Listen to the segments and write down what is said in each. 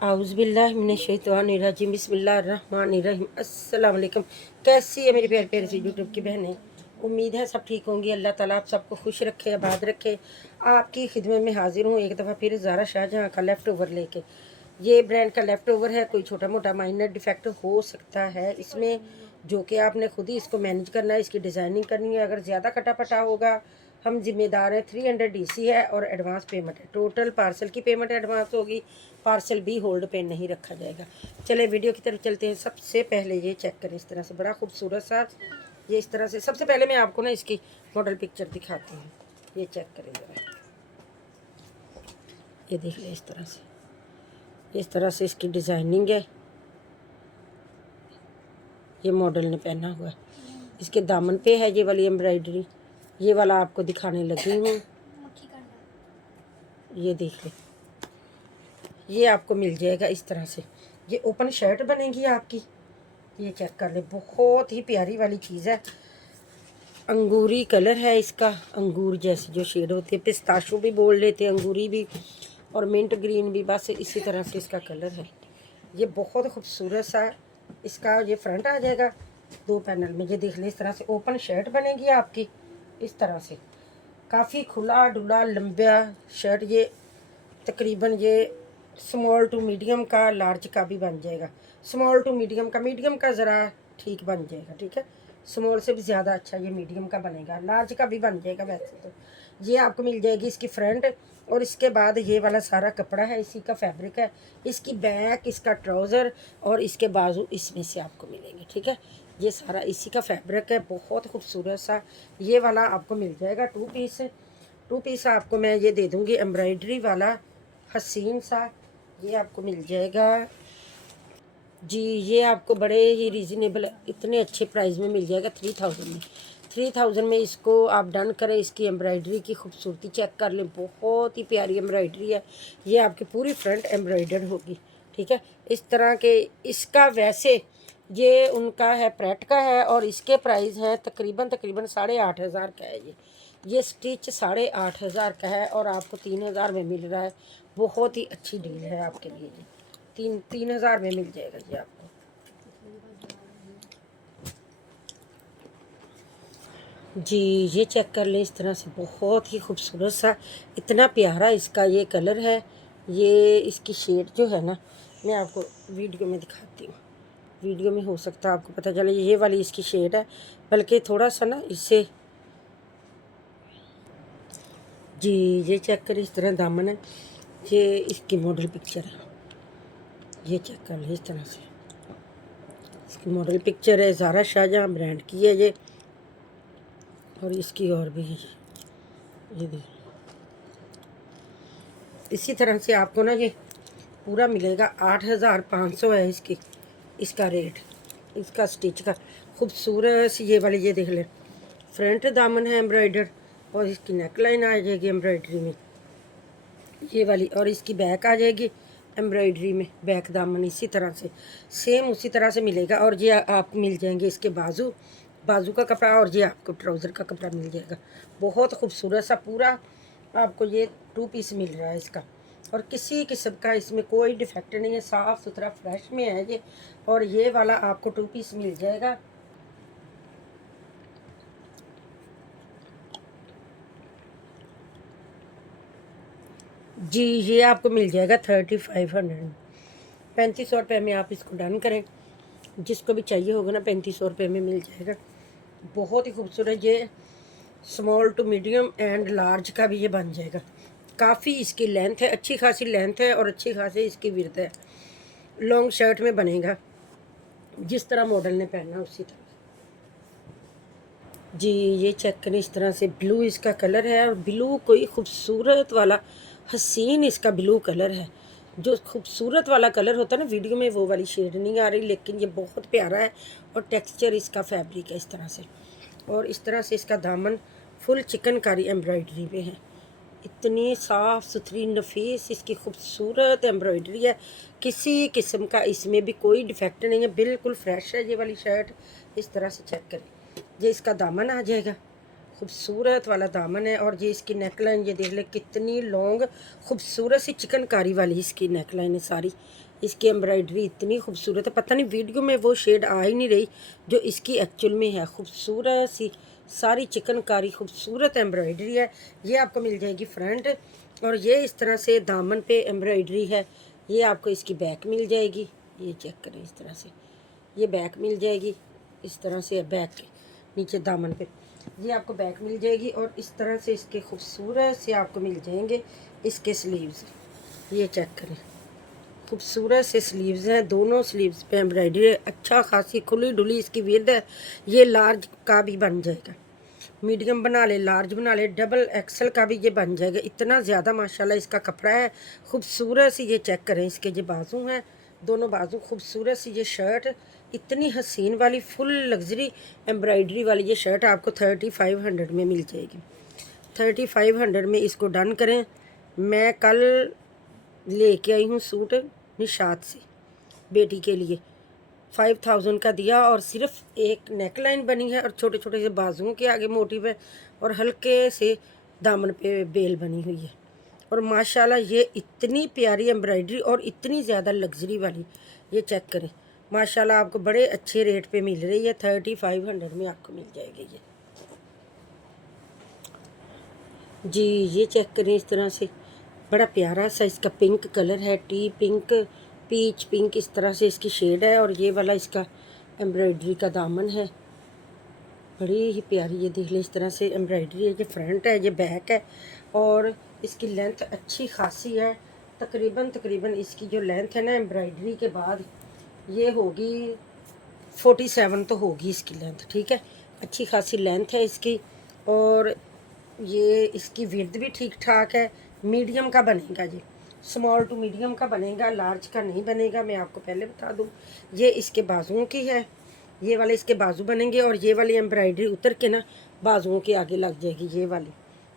आउज़ुबिल्लाहिमिनश्शैतानिर्रजीम बिस्मिल्लाहिर्रहमानिर्रहीम अस्सलाम वालेकुम। कैसी है मेरी प्यारी प्यारी सी यूट्यूब की बहनें। उम्मीद है सब ठीक होंगी। अल्लाह ताला आप सबको खुश रखे, आबाद रखे। आपकी खिदमत में हाजिर हूँ एक दफ़ा फिर ज़ारा शाहजहाँ का लेफ़्ट ओवर लेके। ये ब्रांड का लेफ़्ट ओवर है। कोई छोटा मोटा माइनर डिफेक्ट हो सकता है इसमें, जो कि आपने खुद ही इसको मैनेज करना है। इसकी डिज़ाइनिंग करनी है। अगर ज़्यादा कटा पटा होगा हम जिम्मेदार हैं। 300 डीसी है और एडवांस पेमेंट है। टोटल पार्सल की पेमेंट एडवांस होगी, पार्सल भी होल्ड पे नहीं रखा जाएगा। चले वीडियो की तरफ चलते हैं। सबसे पहले ये चेक करें, इस तरह से बड़ा खूबसूरत सा ये इस तरह से। सबसे पहले मैं आपको ना इसकी मॉडल पिक्चर दिखाती हूँ। ये चेक करें जरा, ये देख लें इस तरह से। इस तरह से इसकी डिज़ाइनिंग है। ये मॉडल ने पहना हुआ है। इसके दामन पे है ये वाली एम्ब्रॉयडरी। ये वाला आपको दिखाने लगी हूँ। ये देख लें, ये आपको मिल जाएगा इस तरह से। ये ओपन शर्ट बनेगी आपकी। ये चेक कर ले, बहुत ही प्यारी वाली चीज़ है। अंगूरी कलर है इसका, अंगूर जैसे जो शेड होती है, पिस्ताशो भी बोल लेते हैं, अंगूरी भी और मिंट ग्रीन भी, बस इसी तरह से इसका कलर है। ये बहुत खूबसूरत सा इसका ये फ्रंट आ जाएगा 2 पैनल में। ये देख ले, इस तरह से ओपन शर्ट बनेगी आपकी इस तरह से। काफ़ी खुला डुला लंबा शर्ट। ये तकरीबन ये स्मॉल टू मीडियम का, लार्ज का भी बन जाएगा। स्मॉल टू मीडियम का ज़रा ठीक बन जाएगा, ठीक है। स्मॉल से भी ज़्यादा अच्छा ये मीडियम का बनेगा, लार्ज का भी बन जाएगा वैसे तो। ये आपको मिल जाएगी इसकी फ्रंट, और इसके बाद ये वाला सारा कपड़ा है, इसी का फैब्रिक है। इसकी बैक, इसका ट्राउज़र और इसके बाजू इसमें से आपको मिलेंगे, ठीक है। ये सारा इसी का फैब्रिक है, बहुत खूबसूरत सा। ये वाला आपको मिल जाएगा 2 पीस आपको मैं ये दे दूँगी एम्ब्रॉयडरी वाला हसीन सा। ये आपको मिल जाएगा जी। ये आपको बड़े ही रीज़नेबल इतने अच्छे प्राइस में मिल जाएगा 3000 में। 3000 में इसको आप डन करें। इसकी एम्ब्रॉयडरी की खूबसूरती चेक कर लें, बहुत ही प्यारी एम्ब्रॉयडरी है। ये आपकी पूरी फ्रंट एम्ब्रॉयडर्ड होगी, ठीक है। इस तरह के इसका वैसे ये उनका है प्रेट का है, और इसके प्राइस हैं तकरीबन 8500 का है। ये स्टिच 8500 का है और आपको 3000 में मिल रहा है। बहुत ही अच्छी डील है आपके लिए जी। 3000 में मिल जाएगा जी आपको। जी ये चेक कर लें, इस तरह से बहुत ही खूबसूरत सा, इतना प्यारा इसका ये कलर है। ये इसकी शेड जो है ना, मैं आपको वीडियो में दिखाती हूँ। वीडियो में हो सकता है आपको पता चले। ये वाली इसकी शेड है, बल्कि थोड़ा सा ना इससे जी। ये चेक करें, इस तरह दामन है। ये इसकी मॉडल पिक्चर है। ये चेक कर लें इस तरह से, इसकी मॉडल पिक्चर है। ज़ारा शाहजहाँ ब्रांड की है ये, और इसकी और भी है ये देखिए। इसी तरह से आपको ना ये पूरा मिलेगा 8500 है इसकी, इसका रेट, इसका स्टिच का। खूबसूरत सी ये वाली ये देख लें, फ्रंट दामन है एम्ब्रॉयडर्ड, और इसकी नेक लाइन आ जाएगी एम्ब्रॉयडरी में ये वाली, और इसकी बैक आ जाएगी एम्ब्रॉयडरी में, बैक दामन इसी तरह से सेम उसी तरह से मिलेगा। और ये आप मिल जाएंगे इसके बाजू, बाजू का कपड़ा, और ये आपको ट्राउज़र का कपड़ा मिल जाएगा। बहुत खूबसूरत सा पूरा आपको ये 2 पीस मिल रहा है इसका, और किसी किस्म का इसमें कोई डिफेक्ट नहीं है, साफ़ सुथरा फ्रेश में है ये। और ये वाला आपको 2 पीस मिल जाएगा जी। ये आपको मिल जाएगा 3500, 3500 रुपये में आप इसको डन करें। जिसको भी चाहिए होगा ना 3500 रुपये में मिल जाएगा। बहुत ही खूबसूरत ये small to medium and large का भी ये बन जाएगा। काफ़ी इसकी लेंथ है, अच्छी खासी लेंथ है, और अच्छी खासी इसकी विड्थ है। लॉन्ग शर्ट में बनेगा जिस तरह मॉडल ने पहना उसी तरह जी। ये चेक करें, इस तरह से ब्लू इसका कलर है, और ब्लू कोई खूबसूरत वाला हसीन इसका ब्लू कलर है। जो खूबसूरत वाला कलर होता है ना, वीडियो में वो वाली शेड नहीं आ रही, लेकिन ये बहुत प्यारा है। और टेक्सचर इसका फैब्रिक है इस तरह से, और इस तरह से इसका दामन फुल चिकनकारी एम्ब्रॉयडरी में है। इतनी साफ़ सुथरी नफीस इसकी खूबसूरत एम्ब्रॉयडरी है। किसी किस्म का इसमें भी कोई डिफेक्ट नहीं है, बिल्कुल फ्रेश है ये वाली शर्ट। इस तरह से चेक करें, ये इसका दामन आ जाएगा, खूबसूरत वाला दामन है। और ये इसकी नेकलाइन ये देख ले कितनी लॉन्ग खूबसूरत सी चिकनकारी वाली इसकी नेकलाइन है सारी। इसकी एम्ब्रॉयडरी इतनी खूबसूरत है, पता नहीं वीडियो में वो शेड आ ही नहीं रही जो इसकी एक्चुअल में है। खूबसूरत सी सारी चिकनकारी खूबसूरत एम्ब्रॉयडरी है। ये आपको मिल जाएगी फ्रंट, और ये इस तरह से दामन पे एम्ब्रॉयडरी है। ये आपको इसकी बैक मिल जाएगी, ये चेक करें इस तरह से, ये बैक मिल जाएगी इस तरह से, बैक के नीचे दामन पे ये आपको बैक मिल जाएगी। और इस तरह से इसके खूबसूरत से आपको मिल जाएंगे इसके स्लीव्स। ये चेक करें, खूबसूरत से स्लीव्स हैं, दोनों स्लीव्स पे एम्ब्रॉयडरी है। अच्छा खासी खुली डुली इसकी विड्थ है। ये लार्ज का भी बन जाएगा, मीडियम बना ले, लार्ज बना ले, डबल एक्सल का भी ये बन जाएगा। इतना ज़्यादा माशाल्लाह इसका कपड़ा है खूबसूरत सी। ये चेक करें, इसके ये बाजू हैं, दोनों बाजू खूबसूरत सी। ये शर्ट इतनी हसीन वाली फुल लग्जरी एम्ब्रॉयडरी वाली ये शर्ट आपको 3500 में मिल जाएगी। 3500 में इसको डन करें। मैं कल लेके आई हूँ सूट निशात से बेटी के लिए, 5000 का दिया, और सिर्फ एक नेक लाइन बनी है और छोटे छोटे से बाजुओं के आगे मोटिव है और हल्के से दामन पे बेल बनी हुई है। और माशाल्लाह ये इतनी प्यारी एम्ब्रॉयडरी और इतनी ज़्यादा लग्जरी वाली, ये चेक करें माशाल्लाह आपको बड़े अच्छे रेट पे मिल रही है। 3500 में आपको मिल जाएगी ये जी। ये चेक करें इस तरह से, बड़ा प्यारा सा इसका पिंक कलर है, टी पिंक, पीच पिंक, इस तरह से इसकी शेड है। और ये वाला इसका एम्ब्रॉयडरी का दामन है, बड़ी ही प्यारी। ये देख लें इस तरह से एम्ब्रॉयडरी है। ये फ्रंट है, ये बैक है, और इसकी लेंथ अच्छी खासी है। तकरीबन इसकी जो लेंथ है ना एम्ब्रॉयडरी के बाद, ये होगी 47 तो होगी इसकी लेंथ, ठीक है। अच्छी खासी लेंथ है इसकी, और ये इसकी विड्थ भी ठीक ठाक है। मीडियम का बनेगा, ये स्मॉल टू मीडियम का बनेगा, लार्ज का नहीं बनेगा, मैं आपको पहले बता दूं। ये इसके बाजुओं की है, ये वाले इसके बाजू बनेंगे, और ये वाली एम्ब्रॉयडरी उतर के ना बाजुओं के आगे लग जाएगी ये वाली।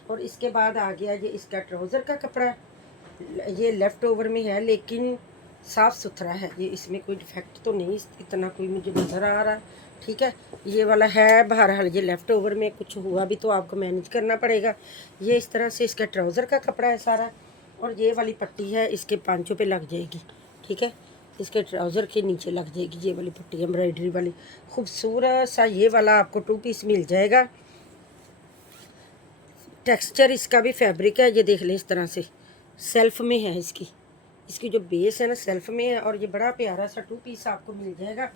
और इसके बाद आ गया ये इसका ट्राउज़र का कपड़ा। ये लेफ़्ट ओवर में है लेकिन साफ़ सुथरा है, ये इसमें कोई डिफेक्ट तो नहीं इतना कोई मुझे नज़र आ रहा, ठीक है। ये वाला है बहरहाल, ये लेफ़्ट ओवर में कुछ हुआ भी तो आपको मैनेज करना पड़ेगा। ये इस तरह से इसका ट्राउज़र का कपड़ा है सारा, और ये वाली पट्टी है इसके पांचों पे लग जाएगी, ठीक है। इसके ट्राउज़र के नीचे लग जाएगी ये वाली पट्टी एम्ब्रॉयडरी वाली। खूबसूरत सा ये वाला आपको 2 पीस मिल जाएगा। टेक्सचर इसका भी फैब्रिक है, ये देख लें इस तरह से सेल्फ में है इसकी जो बेस है ना सेल्फ में है। और ये बड़ा प्यारा सा 2 पीस आपको मिल जाएगा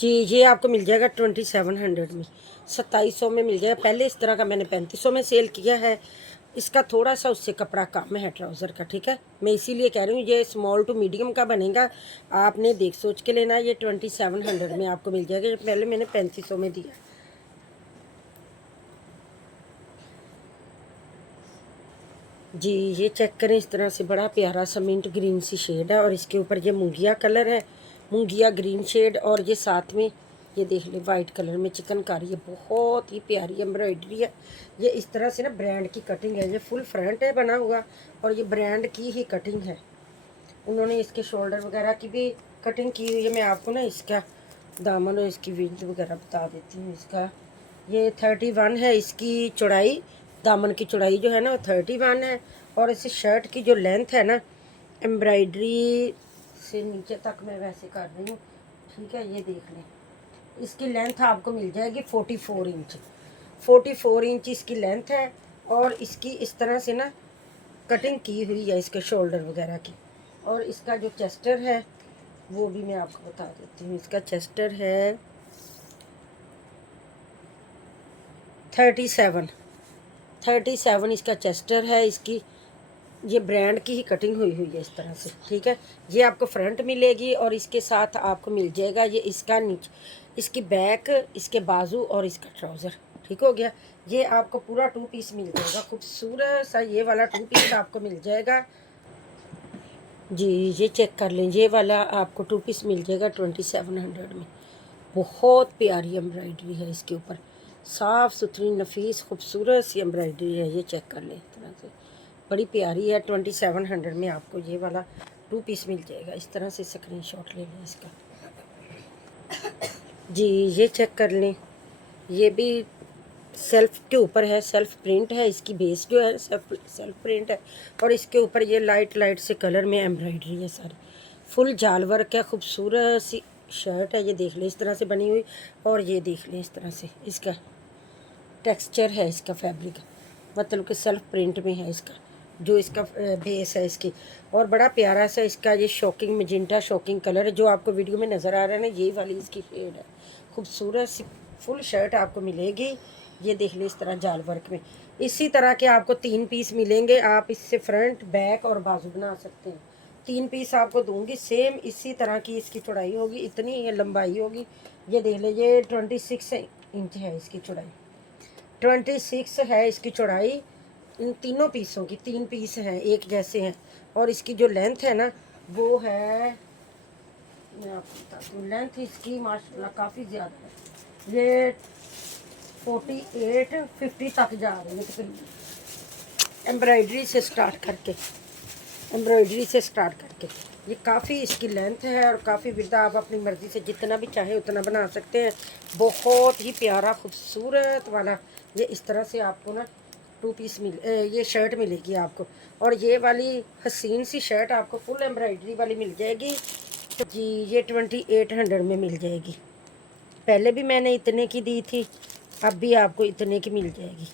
जी। ये आपको मिल जाएगा 2700 में, 2700 में मिल जाएगा। पहले इस तरह का मैंने 3500 में सेल किया है, इसका थोड़ा सा उससे कपड़ा कम है ट्राउज़र का, ठीक है। मैं इसीलिए कह रही हूँ ये स्मॉल टू मीडियम का बनेगा, आपने देख सोच के लेना। ये 2700 में आपको मिल जाएगा, पहले मैंने 3500 में दिया जी। ये चेक करें इस तरह से, बड़ा प्यारा सा मिंट ग्रीन सी शेड है, और इसके ऊपर ये मूंगिया कलर है, मूंगिया ग्रीन शेड, और ये साथ में ये देख ले वाइट कलर में चिकनकारी है। बहुत ही प्यारी एम्ब्रॉयडरी है। ये इस तरह से ना ब्रांड की कटिंग है, ये फुल फ्रंट है बना हुआ, और ये ब्रांड की ही कटिंग है। उन्होंने इसके शोल्डर वगैरह की भी कटिंग की हुई है। मैं आपको ना इसका दामन और इसकी विड्थ वगैरह बता देती हूँ। इसका ये 31 है इसकी चौड़ाई, दामन की चौड़ाई जो है ना वो 31 है। और इस शर्ट की जो लेंथ है ना एम्ब्रॉयडरी से नीचे तक मैं वैसे कर रही हूँ, ठीक है। ये देख लें, इसकी लेंथ आपको मिल जाएगी 44 इंच। 44 इंच इसकी लेंथ है, और इसकी इस तरह से ना कटिंग की हुई है इसके शोल्डर वगैरह की। और इसका जो चेस्टर है वो भी मैं आपको बता देती हूँ। इसका चेस्टर है 37 इसका चेस्टर है। इसकी ये ब्रांड की ही कटिंग हुई हुई है इस तरह से, ठीक है। ये आपको फ्रंट मिलेगी, और इसके साथ आपको मिल जाएगा ये इसका नीचे, इसकी बैक, इसके बाजू, और इसका ट्राउज़र, ठीक हो गया। ये आपको पूरा 2 पीस मिल जाएगा, खूबसूरत सा ये वाला 2 पीस आपको मिल जाएगा जी। ये चेक कर लें, ये वाला आपको 2 पीस मिल जाएगा 2700 में। बहुत प्यारी एम्ब्रॉयडरी है इसके ऊपर, साफ़ सुथरी नफीस खूबसूरत सी एम्ब्रॉयडरी है। ये चेक कर लें इस तरह से, बड़ी प्यारी है। 2700 में आपको ये वाला 2 पीस मिल जाएगा। इस तरह से स्क्रीनशॉट ले लें इसका जी। ये चेक कर लें, ये भी सेल्फ के ऊपर है, सेल्फ प्रिंट है, इसकी बेस जो है सेल्फ प्रिंट है। और इसके ऊपर ये लाइट लाइट से कलर में एम्ब्रॉयडरी है सारी। फुल जाल वर्क है, खूबसूरत सी शर्ट है। ये देख लें इस तरह से बनी हुई। और ये देख लें इस तरह से इसका टेक्सचर है, इसका फैब्रिक मतलब कि सेल्फ प्रिंट में है इसका जो इसका बेस है इसकी। और बड़ा प्यारा सा इसका ये शॉकिंग मजिंटा शॉकिंग कलर है जो आपको वीडियो में नज़र आ रहा है ना, ये वाली इसकी शेड है। खूबसूरत सी फुल शर्ट आपको मिलेगी। ये देख लें इस तरह जाल वर्क में। इसी तरह के आपको 3 पीस मिलेंगे। आप इससे फ्रंट बैक और बाजू बना सकते हैं। 3 पीस आपको दूंगी। सेम इसी तरह की इसकी चौड़ाई होगी, इतनी ये लंबाई होगी। ये देख लीजिए 26 इंच है इसकी चौड़ाई, 26 है इसकी चौड़ाई। इन तीनों पीसों की 3 पीस हैं, एक जैसे हैं। और इसकी जो लेंथ है ना वो है, मैं आपको बताती हूँ, लेंथ इसकी माशाल्लाह काफ़ी ज़्यादा है। ये 48 50 तक जा रही है तकरीबन। एम्ब्रॉयडरी से स्टार्ट करके ये काफ़ी इसकी लेंथ है और काफ़ी विड्थ। आप अपनी मर्ज़ी से जितना भी चाहे उतना बना सकते हैं। बहुत ही प्यारा खूबसूरत वाला ये इस तरह से आपको ना 2 पीस ये शर्ट मिलेगी आपको। और ये वाली हसीन सी शर्ट आपको फुल एम्ब्रॉयडरी वाली मिल जाएगी जी। ये 2800 में मिल जाएगी। पहले भी मैंने इतने की दी थी, अब भी आपको इतने की मिल जाएगी।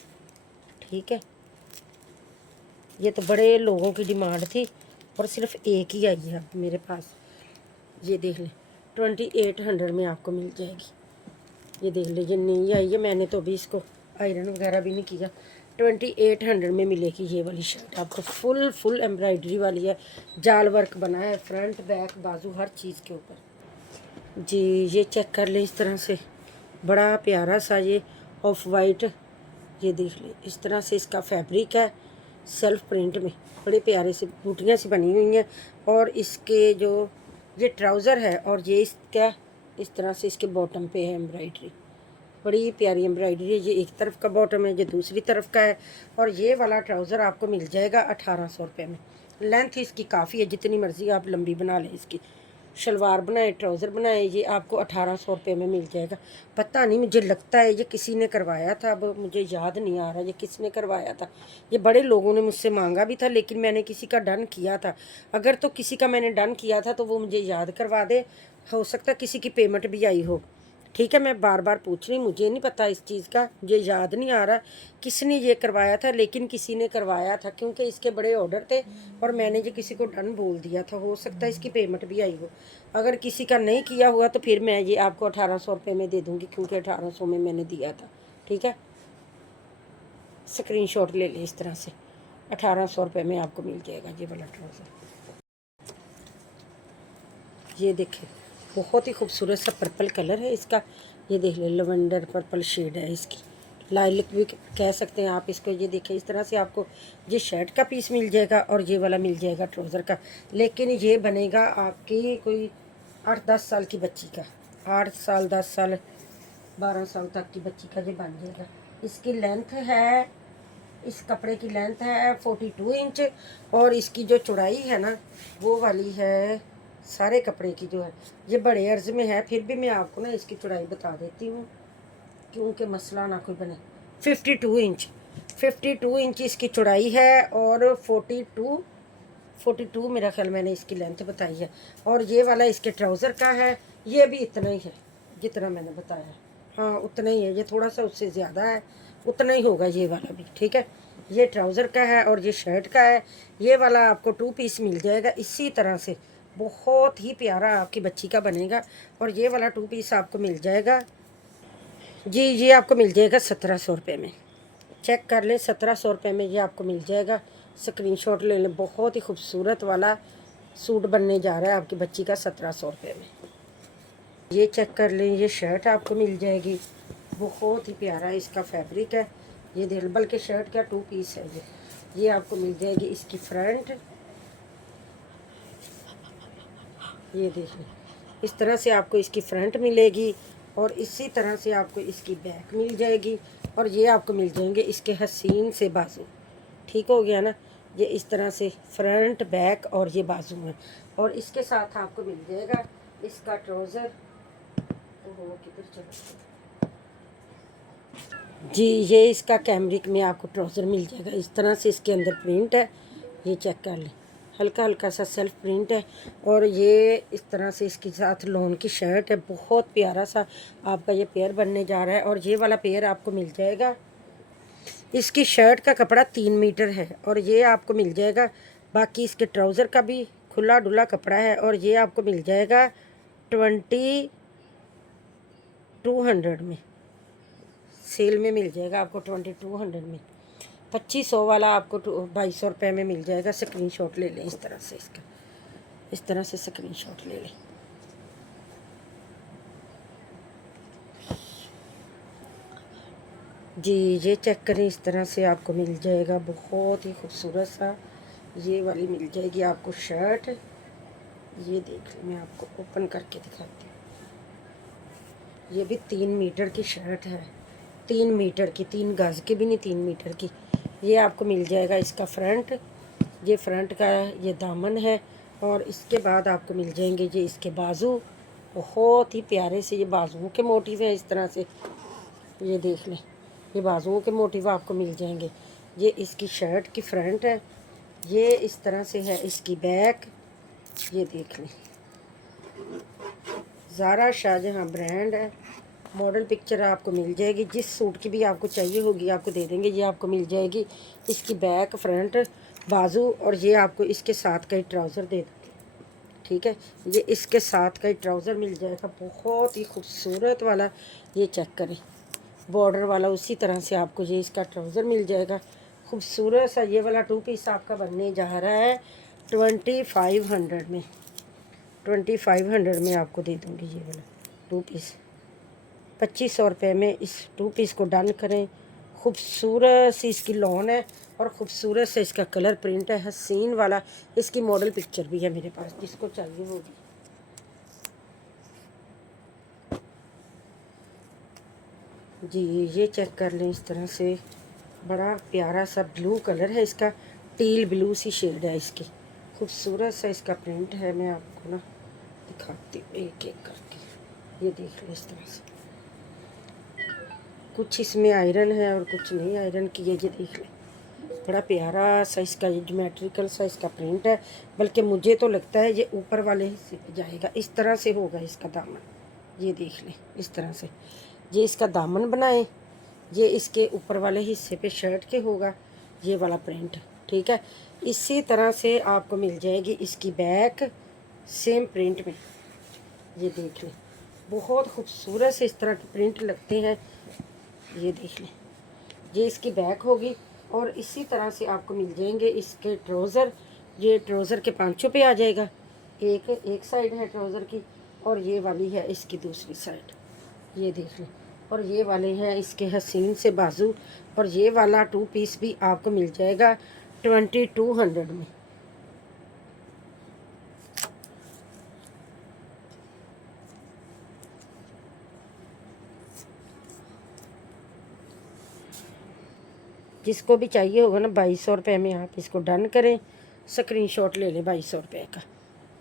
ठीक है, ये तो बड़े लोगों की डिमांड थी और सिर्फ एक ही आई है अब मेरे पास। ये देख लें 2800 में आपको मिल जाएगी। ये देख लीजिए नहीं आई है, मैंने तो अभी इसको आयरन वगैरह भी नहीं किया। 2800 में मिलेगी ये वाली शर्ट आपको। फुल एम्ब्रॉयडरी वाली है, जाल वर्क बना है फ्रंट बैक बाजू हर चीज़ के ऊपर जी। ये चेक कर लें इस तरह से, बड़ा प्यारा सा ये ऑफ वाइट। ये देख लें इस तरह से इसका फैब्रिक है सेल्फ प्रिंट में, बड़े प्यारे से बूटियाँ सी बनी हुई हैं। और इसके जो ये ट्राउज़र है और ये इसका इस तरह से इसके बॉटम पे है एम्ब्रॉयडरी, बड़ी प्यारी एम्ब्रॉयडरी है। ये एक तरफ का बॉटम है, ये दूसरी तरफ का है। और ये वाला ट्राउज़र आपको मिल जाएगा 1800 रुपये में। लेंथ इसकी काफ़ी है, जितनी मर्ज़ी आप लंबी बना लें इसकी। शलवार बनाए ट्राउज़र बनाए, ये आपको 1800 रुपये में मिल जाएगा। पता नहीं, मुझे लगता है ये किसी ने करवाया था, अब मुझे याद नहीं आ रहा ये किसने करवाया था। ये बड़े लोगों ने मुझसे मांगा भी था, लेकिन मैंने किसी का डन किया था। अगर तो किसी का मैंने डन किया था तो वो मुझे याद करवा दे, हो सकता है किसी की पेमेंट भी आई हो। ठीक है, मैं बार बार पूछ रही, मुझे नहीं पता इस चीज़ का, मुझे याद नहीं आ रहा किसने ये करवाया था, लेकिन किसी ने करवाया था क्योंकि इसके बड़े ऑर्डर थे और मैंने ये किसी को डन बोल दिया था। हो सकता है इसकी पेमेंट भी आई हो। अगर किसी का नहीं किया हुआ तो फिर मैं ये आपको 1800 रुपये में दे दूँगी, क्योंकि 1800 में मैंने दिया था। ठीक है, स्क्रीनशॉट ले लें इस तरह से। 1800 रुपये में आपको मिल जाएगा ये वाला ट्राउज़र। ये देखें बहुत ही खूबसूरत सा पर्पल कलर है इसका। ये देख लें लवेंडर पर्पल शेड है इसकी, लाइलक भी कह सकते हैं आप इसको। ये देखें इस तरह से आपको ये शर्ट का पीस मिल जाएगा और ये वाला मिल जाएगा ट्राउज़र का। लेकिन ये बनेगा आपकी कोई 8-10 साल की बच्ची का, 8 साल 10 साल 12 साल तक की बच्ची का ये बन जाएगा। इसकी लेंथ है, इस कपड़े की लेंथ है 42 इंच और इसकी जो चौड़ाई है ना वो वाली है सारे कपड़े की जो है ये बड़े अर्ज में है। फिर भी मैं आपको ना इसकी चौड़ाई बता देती हूँ क्योंकि मसला ना कोई बने। 52 इंच इसकी चौड़ाई है और 42 मेरा ख्याल मैंने इसकी लेंथ बताई है। और ये वाला इसके ट्राउज़र का है, ये भी इतना ही है जितना मैंने बताया है। हाँ उतना ही है, ये थोड़ा सा उससे ज़्यादा है, उतना ही होगा ये वाला भी। ठीक है, ये ट्राउज़र का है और ये शर्ट का है। ये वाला आपको 2 पीस मिल जाएगा इसी तरह से, बहुत ही प्यारा आपकी बच्ची का बनेगा। और ये वाला 2 पीस आपको मिल जाएगा जी, ये आपको मिल जाएगा 1700 रुपये में। चेक कर लें 1700 रुपये में ये आपको मिल जाएगा। स्क्रीनशॉट ले लें, बहुत ही खूबसूरत वाला सूट बनने जा रहा है आपकी बच्ची का 1700 रुपये में। ये चेक कर लें, ये शर्ट आपको मिल जाएगी, बहुत ही प्यारा इसका फैब्रिक है। ये देख, बल्कि शर्ट का 2 पीस है ये आपको मिल जाएगी। इसकी फ्रंट ये देखिए इस तरह से आपको इसकी फ्रंट मिलेगी और इसी तरह से आपको इसकी बैक मिल जाएगी और ये आपको मिल जाएंगे इसके हसीन से बाजू। ठीक हो गया ना, ये इस तरह से फ्रंट बैक और ये बाजू में। और इसके साथ आपको मिल जाएगा इसका ट्राउज़र। वो किधर चला, जी ये इसका कैमरिक में आपको ट्राउज़र मिल जाएगा। इस तरह से इसके अंदर प्रिंट है, ये चेक कर लें, हल्का हल्का सा सेल्फ प्रिंट है। और ये इस तरह से इसके साथ लॉन की शर्ट है, बहुत प्यारा सा आपका ये पेयर बनने जा रहा है। और ये वाला पेयर आपको मिल जाएगा, इसकी शर्ट का कपड़ा 3 मीटर है और ये आपको मिल जाएगा। बाकी इसके ट्राउज़र का भी खुला डुला कपड़ा है और ये आपको मिल जाएगा 2200 में, सेल में मिल जाएगा आपको 2200 में। 2500 वाला आपको 2200 रुपये में मिल जाएगा। स्क्रीनशॉट ले लें इस तरह से, इसका इस तरह से स्क्रीनशॉट ले लें। जी ये चेक करें, इस तरह से आपको मिल जाएगा, बहुत ही खूबसूरत सा ये वाली मिल जाएगी आपको शर्ट। ये देख लें, मैं आपको ओपन करके दिखाती हूँ। ये भी 3 मीटर की शर्ट है, 3 मीटर की, 3 गज की भी नहीं, 3 मीटर की। ये आपको मिल जाएगा इसका फ्रंट, ये फ्रंट का ये दामन है। और इसके बाद आपको मिल जाएंगे ये इसके बाजू, बहुत ही प्यारे से ये बाजुओं के मोटिव है। इस तरह से ये देख लें, ये बाजुओं के मोटिव आपको मिल जाएंगे। ये इसकी शर्ट की फ्रंट है, ये इस तरह से है इसकी बैक। ये देख लें, ज़ारा शाहजहां ब्रांड है। मॉडल पिक्चर आपको मिल जाएगी, जिस सूट की भी आपको चाहिए होगी आपको दे देंगे। ये आपको मिल जाएगी इसकी बैक, फ्रंट, बाजू। और ये आपको इसके साथ का ही ट्राउज़र दे देंगे, ठीक है। ये इसके साथ का ही ट्राउज़र मिल जाएगा, बहुत ही खूबसूरत वाला। ये चेक करें, बॉर्डर वाला, उसी तरह से आपको ये इसका ट्राउज़र मिल जाएगा, खूबसूरत सा। ये वाला 2 पीस आपका बनने जा रहा है 2500 में, 2500 में आपको दे दूँगी ये वाला 2 पीस। 2500 रुपये में इस 2 पीस को डन करें। खूबसूरत सी इसकी लॉन है और ख़ूबसूरत से इसका कलर प्रिंट है, हसीन वाला। इसकी मॉडल पिक्चर भी है मेरे पास, जिसको चाहिए होगी। जी ये चेक कर लें, इस तरह से बड़ा प्यारा सा ब्लू कलर है इसका, टील ब्लू सी शेड है इसकी, खूबसूरत सा इसका प्रिंट है। मैं आपको ना दिखाती हूँ एक एक करके, ये देख लें इस तरह से। कुछ इसमें आयरन है और कुछ नहीं आयरन की है, ये देख लें, बड़ा प्यारा सा इसका ये ज्योमेट्रिकल सा इसका प्रिंट है। बल्कि मुझे तो लगता है ये ऊपर वाले हिस्से पे जाएगा, इस तरह से होगा इसका दामन। ये देख लें, इस तरह से ये इसका दामन बनाए, ये इसके ऊपर वाले हिस्से पे शर्ट के होगा ये वाला प्रिंट, ठीक है। इसी तरह से आपको मिल जाएगी इसकी बैक, सेम प्रिंट में। ये देख लें, बहुत खूबसूरत से इस तरह के प्रिंट लगते हैं। ये देख लें, ये इसकी बैक होगी। और इसी तरह से आपको मिल जाएंगे इसके ट्राउज़र। ये ट्राउज़र के पांचों पे आ जाएगा, एक साइड है ट्राउज़र की और ये वाली है इसकी दूसरी साइड, ये देख लें। और ये वाले हैं इसके हसीन से बाजू। और ये वाला 2 पीस भी आपको मिल जाएगा 2200 में। जिसको भी चाहिए होगा ना 2200 रुपये में आप इसको डन करें, स्क्रीनशॉट ले लें 2200 रुपये का,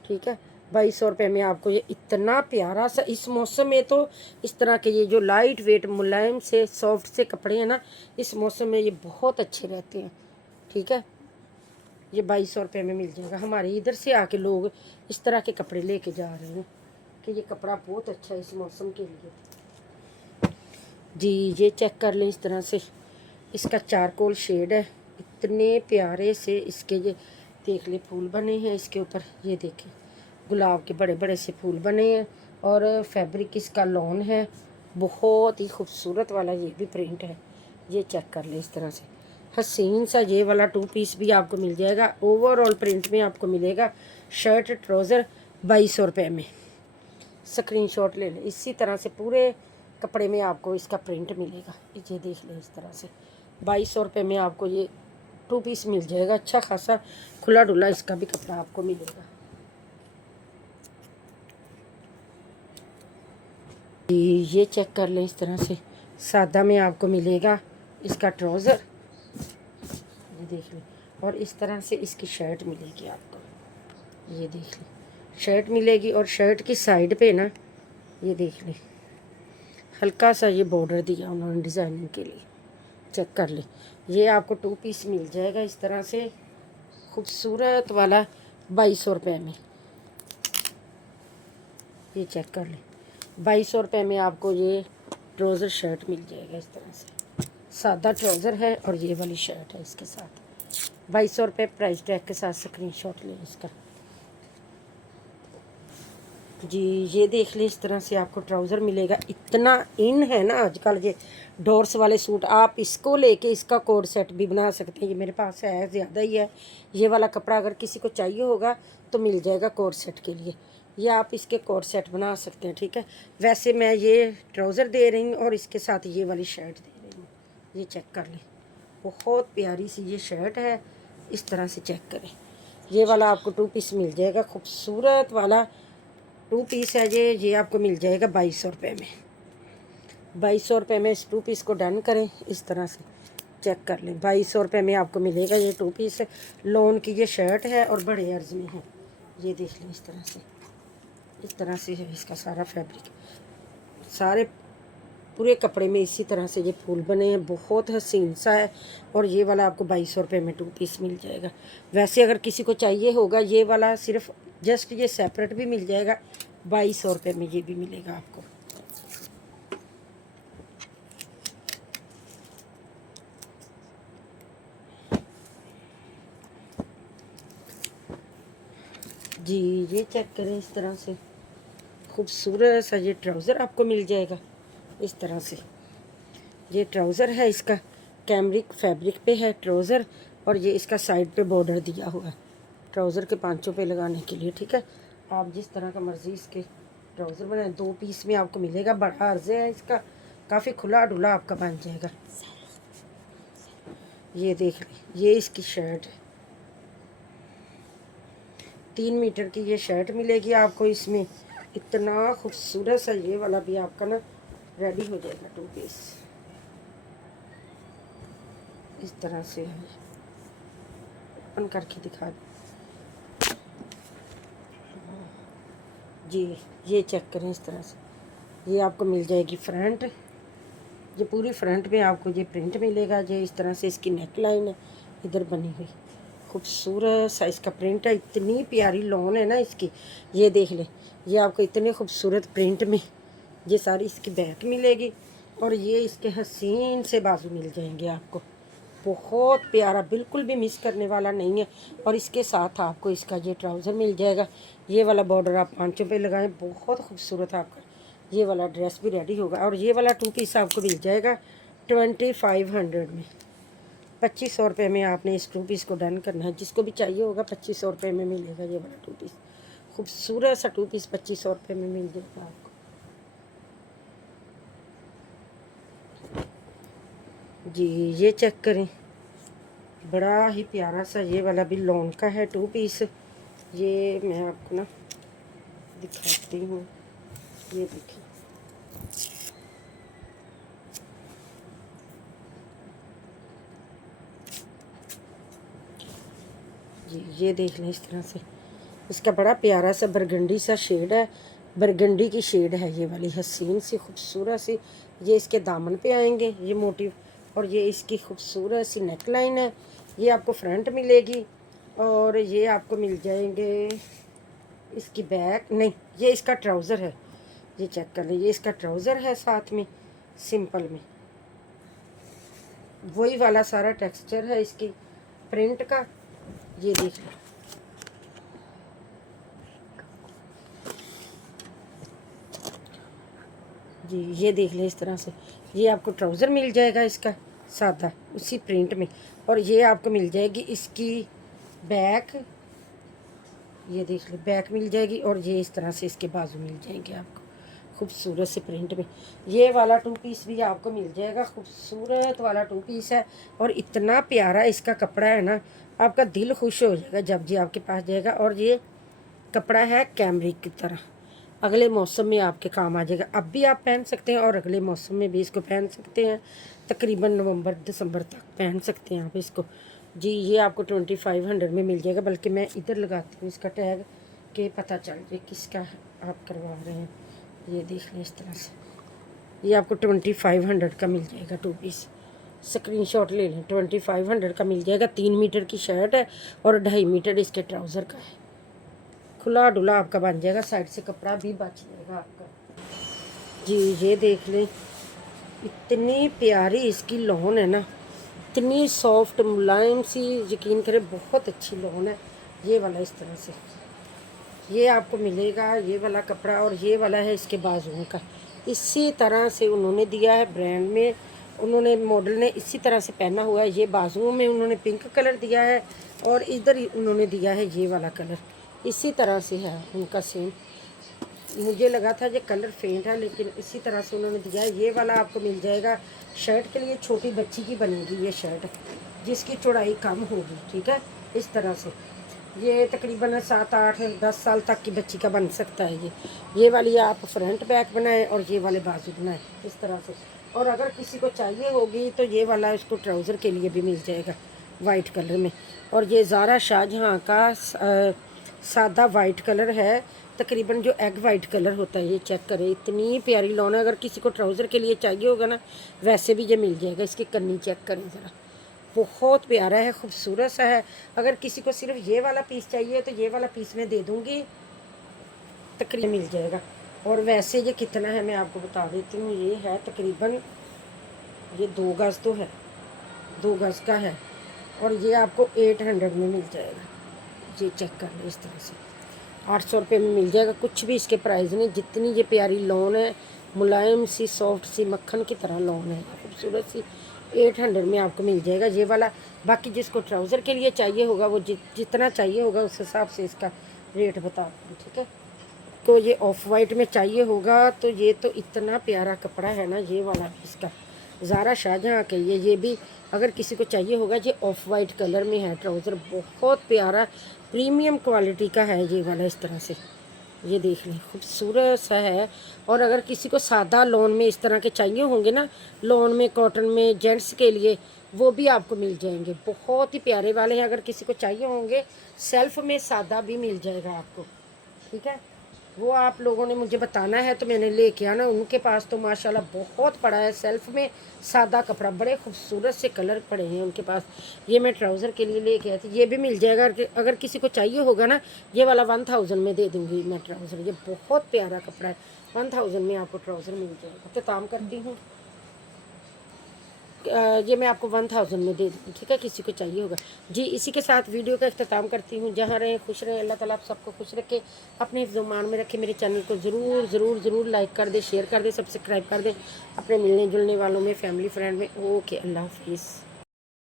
ठीक है। 2200 रुपये में आपको ये इतना प्यारा सा, इस मौसम में तो इस तरह के ये जो लाइट वेट मुलायम से सॉफ्ट से कपड़े हैं ना, इस मौसम में ये बहुत अच्छे रहते हैं, ठीक है। ये 2200 रुपये में मिल जाएगा। हमारे इधर से आके लोग इस तरह के कपड़े लेके जा रहे हैं कि ये कपड़ा बहुत अच्छा है इस मौसम के लिए। जी ये चेक कर लें, इस तरह से इसका चारकोल शेड है, इतने प्यारे से इसके ये देख ले फूल बने हैं इसके ऊपर। ये देखें, गुलाब के बड़े बड़े से फूल बने हैं और फैब्रिक इसका लॉन है, बहुत ही खूबसूरत वाला ये भी प्रिंट है। ये चेक कर ले, इस तरह से हसीन सा ये वाला 2 पीस भी आपको मिल जाएगा। ओवरऑल प्रिंट में आपको मिलेगा शर्ट ट्राउज़र 2200 रुपये में। स्क्रीनशॉट ले लें, इसी तरह से पूरे कपड़े में आपको इसका प्रिंट मिलेगा। ये देख लें, इस तरह से 2200 रुपये में आपको ये 2 पीस मिल जाएगा। अच्छा खासा खुला डुला इसका भी कपड़ा आपको मिलेगा। ये चेक कर लें, इस तरह से सादा में आपको मिलेगा इसका ट्राउज़र, ये देख लें। और इस तरह से इसकी शर्ट मिलेगी आपको, ये देख लें, शर्ट मिलेगी। और शर्ट की साइड पे ना ये देख लें, हल्का सा ये बॉर्डर दिया उन्होंने डिज़ाइनिंग के लिए। चेक कर ले, ये आपको 2 पीस मिल जाएगा इस तरह से खूबसूरत वाला 2200 रुपये में। ये चेक कर ले, 2200 रुपये में आपको ये ट्राउज़र शर्ट मिल जाएगा इस तरह से। सादा ट्राउज़र है और ये वाली शर्ट है इसके साथ। 2200 रुपये प्राइस टैग के साथ स्क्रीनशॉट लें इसका। जी ये देख ले, इस तरह से आपको ट्राउज़र मिलेगा। इतना इन है ना आजकल ये डोर्स वाले सूट, आप इसको लेके इसका कोड सेट भी बना सकते हैं। ये मेरे पास है, ज़्यादा ही है। ये वाला कपड़ा अगर किसी को चाहिए होगा तो मिल जाएगा कोड सेट के लिए। ये आप इसके कोड सेट बना सकते हैं, ठीक है। वैसे मैं ये ट्राउज़र दे रही हूँ और इसके साथ ये वाली शर्ट दे रही हूँ। ये चेक कर लें, बहुत प्यारी सी ये शर्ट है। इस तरह से चेक करें, ये वाला आपको 2 पीस मिल जाएगा, खूबसूरत वाला 2 पीस है ये आपको मिल जाएगा 2200 रुपये में। 2200 रुपये में इस 2 पीस को डन करें। इस तरह से चेक कर लें, 2200 रुपये में आपको मिलेगा ये 2 पीस। लोन की ये शर्ट है और बड़े अर्ज में है। ये देख लें, इस तरह से है इसका सारा फैब्रिक। सारे पूरे कपड़े में इसी तरह से ये फूल बने हैं, बहुत हसीन सा है। और ये वाला आपको 2200 रुपये में 2 पीस मिल जाएगा। वैसे अगर किसी को चाहिए होगा ये वाला सिर्फ जस्ट ये सेपरेट भी मिल जाएगा, 2200 रुपये में ये भी मिलेगा आपको। जी ये चेक करें, इस तरह से खूबसूरत सा ये ट्राउज़र आपको मिल जाएगा इस तरह से। ये ट्राउज़र है, इसका कैमरिक फैब्रिक पे है ट्राउज़र, और ये इसका साइड पे बॉर्डर दिया हुआ है ट्राउज़र के पांचों पे लगाने के लिए, ठीक है। आप जिस तरह का मर्ज़ी इसके ट्राउज़र बनाएं। 2 पीस में आपको मिलेगा, बड़ा अर्ज़ है इसका, काफ़ी खुला डुला आपका बन जाएगा। ये देख ली, ये इसकी शर्ट है, 3 मीटर की ये शर्ट मिलेगी आपको इसमें। इतना खूबसूरत सा ये वाला भी आपका ना रेडी हो जाएगा 2 पीस। इस तरह से है, ओपन करके दिखा जी। ये चेक करें, इस तरह से ये आपको मिल जाएगी फ्रंट। ये पूरी फ्रंट में आपको ये प्रिंट मिलेगा। ये इस तरह से इसकी नेक लाइन है इधर बनी हुई, खूबसूरत सा इसका प्रिंट है। इतनी प्यारी लॉन है ना इसकी। ये देख ले, ये आपको इतने खूबसूरत प्रिंट में ये सारी इसकी बैक मिलेगी, और ये इसके हसीन से बाजू मिल जाएंगे आपको। बहुत प्यारा, बिल्कुल भी मिस करने वाला नहीं है। और इसके साथ आपको इसका ये ट्राउज़र मिल जाएगा। ये वाला बॉर्डर आप पांचों पे लगाएं, बहुत खूबसूरत आपका ये वाला ड्रेस भी रेडी होगा। और ये वाला 2 पीस आपको मिल जाएगा 2500 में। 2500 रुपये में आपने इस 2 पीस को डन करना है। जिसको भी चाहिए होगा 2500 रुपये में मिलेगा ये वाला 2 पीस। खूबसूरत सा 2 पीस 2500 रुपये में मिल जाएगा आपको। जी ये चेक करें, बड़ा ही प्यारा सा ये वाला भी लॉन का है 2 पीस। ये मैं आपको ना दिखाती हूँ, ये देखिए। जी ये देख लें, इस तरह से इसका बड़ा प्यारा सा बरगंडी सा शेड है, बरगंडी की शेड है ये वाली, हसीन सी खूबसूरत सी। ये इसके दामन पे आएंगे ये मोटिव, और ये इसकी खूबसूरत सी नेक लाइन है। ये आपको फ्रंट मिलेगी, और ये आपको मिल जाएंगे इसकी बैक नहीं, ये इसका ट्राउज़र है। ये चेक कर लीजिए, इसका ट्राउज़र है साथ में सिंपल में, वही वाला सारा टेक्सचर है इसकी प्रिंट का। ये देख लो, जी ये देख लें, इस तरह से ये आपको ट्राउज़र मिल जाएगा इसका सादा उसी प्रिंट में, और ये आपको मिल जाएगी इसकी बैक। ये देख लो, बैक मिल जाएगी, और ये इस तरह से इसके बाजू मिल जाएंगे आपको खूबसूरत से प्रिंट में। ये वाला 2 पीस भी आपको मिल जाएगा, खूबसूरत वाला 2 पीस है। और इतना प्यारा इसका कपड़ा है ना, आपका दिल खुश हो जाएगा जब जी आपके पास जाएगा। और ये कपड़ा है कैमरिक की तरह, अगले मौसम में आपके काम आ जाएगा। अब भी आप पहन सकते हैं और अगले मौसम में भी इसको पहन सकते हैं। तकरीबन नवंबर दिसंबर तक पहन सकते हैं आप इसको। जी ये आपको 2500 में मिल जाएगा। बल्कि मैं इधर लगाती हूँ इसका टैग कि पता चल जाए किसका आप करवा रहे हैं। ये देख लें, इस तरह से ये आपको 2500 का मिल जाएगा 2 पीस। स्क्रीनशॉट ले लें। 2500 का मिल जाएगा। 3 मीटर की शर्ट है और 2.5 मीटर इसके ट्राउज़र का है। खुला डुला आपका बन जाएगा, साइड से कपड़ा भी बच जाएगा आपका। जी ये देख लें, इतनी प्यारी इसकी लॉन है ना, इतनी सॉफ्ट मुलायम सी, यकीन करें बहुत अच्छी लॉन है। ये वाला इस तरह से ये आपको मिलेगा, ये वाला कपड़ा, और ये वाला है इसके बाजुओं का। इसी तरह से उन्होंने दिया है, ब्रांड में उन्होंने, मॉडल ने इसी तरह से पहना हुआ है। ये बाजुओं में उन्होंने पिंक कलर दिया है और इधर उन्होंने दिया है ये वाला कलर। इसी तरह से है उनका सेम। मुझे लगा था ये कलर फेंट है, लेकिन इसी तरह से उन्होंने दिया है। ये वाला आपको मिल जाएगा शर्ट के लिए, छोटी बच्ची की बनेगी ये शर्ट, जिसकी चौड़ाई कम होगी। ठीक है, इस तरह से ये तकरीबन 7, 8, 10 साल तक की बच्ची का बन सकता है। ये वाली आप फ्रंट बैक बनाएं और ये वाले बाजू बनाएं इस तरह से। और अगर किसी को चाहिए होगी तो ये वाला इसको ट्राउज़र के लिए भी मिल जाएगा वाइट कलर में। और ये ज़ारा शाहजहाँ का सादा वाइट कलर है, तकरीबन जो एग वाइट कलर होता है। ये चेक करें, इतनी प्यारी लॉन है। अगर किसी को ट्राउज़र के लिए चाहिए होगा ना, वैसे भी ये मिल जाएगा। इसकी कन्नी चेक करें ज़रा, बहुत प्यारा है, खूबसूरत सा है। अगर किसी को सिर्फ ये वाला पीस चाहिए तो ये वाला पीस मैं दे दूँगी, तकरीबन मिल जाएगा। और वैसे ये कितना है मैं आपको बता देती हूँ। ये है तकरीबन, ये 2 गज़ तो है, 2 गज़ का है, और ये आपको 800 में मिल जाएगा। ये चेक कर लो, इस तरह से 800 रुपये में मिल जाएगा। कुछ भी इसके प्राइस नहीं। जितनी ये प्यारी लॉन है, मुलायम सी, सॉफ्ट सी, मक्खन की तरह लॉन है, खूबसूरत सी, 800 में आपको मिल जाएगा ये वाला। बाकी जिसको ट्राउज़र के लिए चाहिए होगा, वो जितना चाहिए होगा उस हिसाब से इसका रेट बता दूँ। ठीक है, तो ये ऑफ वाइट में चाहिए होगा तो ये तो इतना प्यारा कपड़ा है ना, ये वाला इसका ज़ारा शाहजहाँ के ये भी अगर किसी को चाहिए होगा, ये ऑफ वाइट कलर में है ट्राउज़र, बहुत प्यारा प्रीमियम क्वालिटी का है ये वाला। इस तरह से ये देख लें, खूबसूरत सा है। और अगर किसी को सादा लॉन में इस तरह के चाहिए होंगे ना, लॉन में कॉटन में जेंट्स के लिए, वो भी आपको मिल जाएंगे। बहुत ही प्यारे वाले हैं। अगर किसी को चाहिए होंगे सेल्फ में सादा भी मिल जाएगा आपको। ठीक है, वो आप लोगों ने मुझे बताना है तो मैंने लेके आना। उनके पास तो माशाल्लाह बहुत पड़ा है सेल्फ में सादा कपड़ा, बड़े खूबसूरत से कलर पड़े हैं उनके पास। ये मैं ट्राउज़र के लिए लेके आई थी, ये भी मिल जाएगा। अगर किसी को चाहिए होगा ना, ये वाला 1000 में दे दूँगी मैं ट्राउज़र। ये बहुत प्यारा कपड़ा है, 1000 में आपको ट्राउज़र मिल जाएगा। तो काम करती हूँ, ये मैं आपको 1000 में दे दूँ। ठीक है, किसी को चाहिए होगा जी। इसी के साथ वीडियो का इख्तिताम करती हूँ। जहाँ रहें खुश रहें, अल्लाह ताला आप सबको खुश रखे, अपने ज़ुबान में रखे। मेरे चैनल को ज़रूर ज़रूर ज़रूर लाइक कर दें, शेयर कर दें, सब्सक्राइब कर दें अपने मिलने जुलने वालों में, फैमिली फ्रेंड में। ओके, अल्लाह हाफिज़।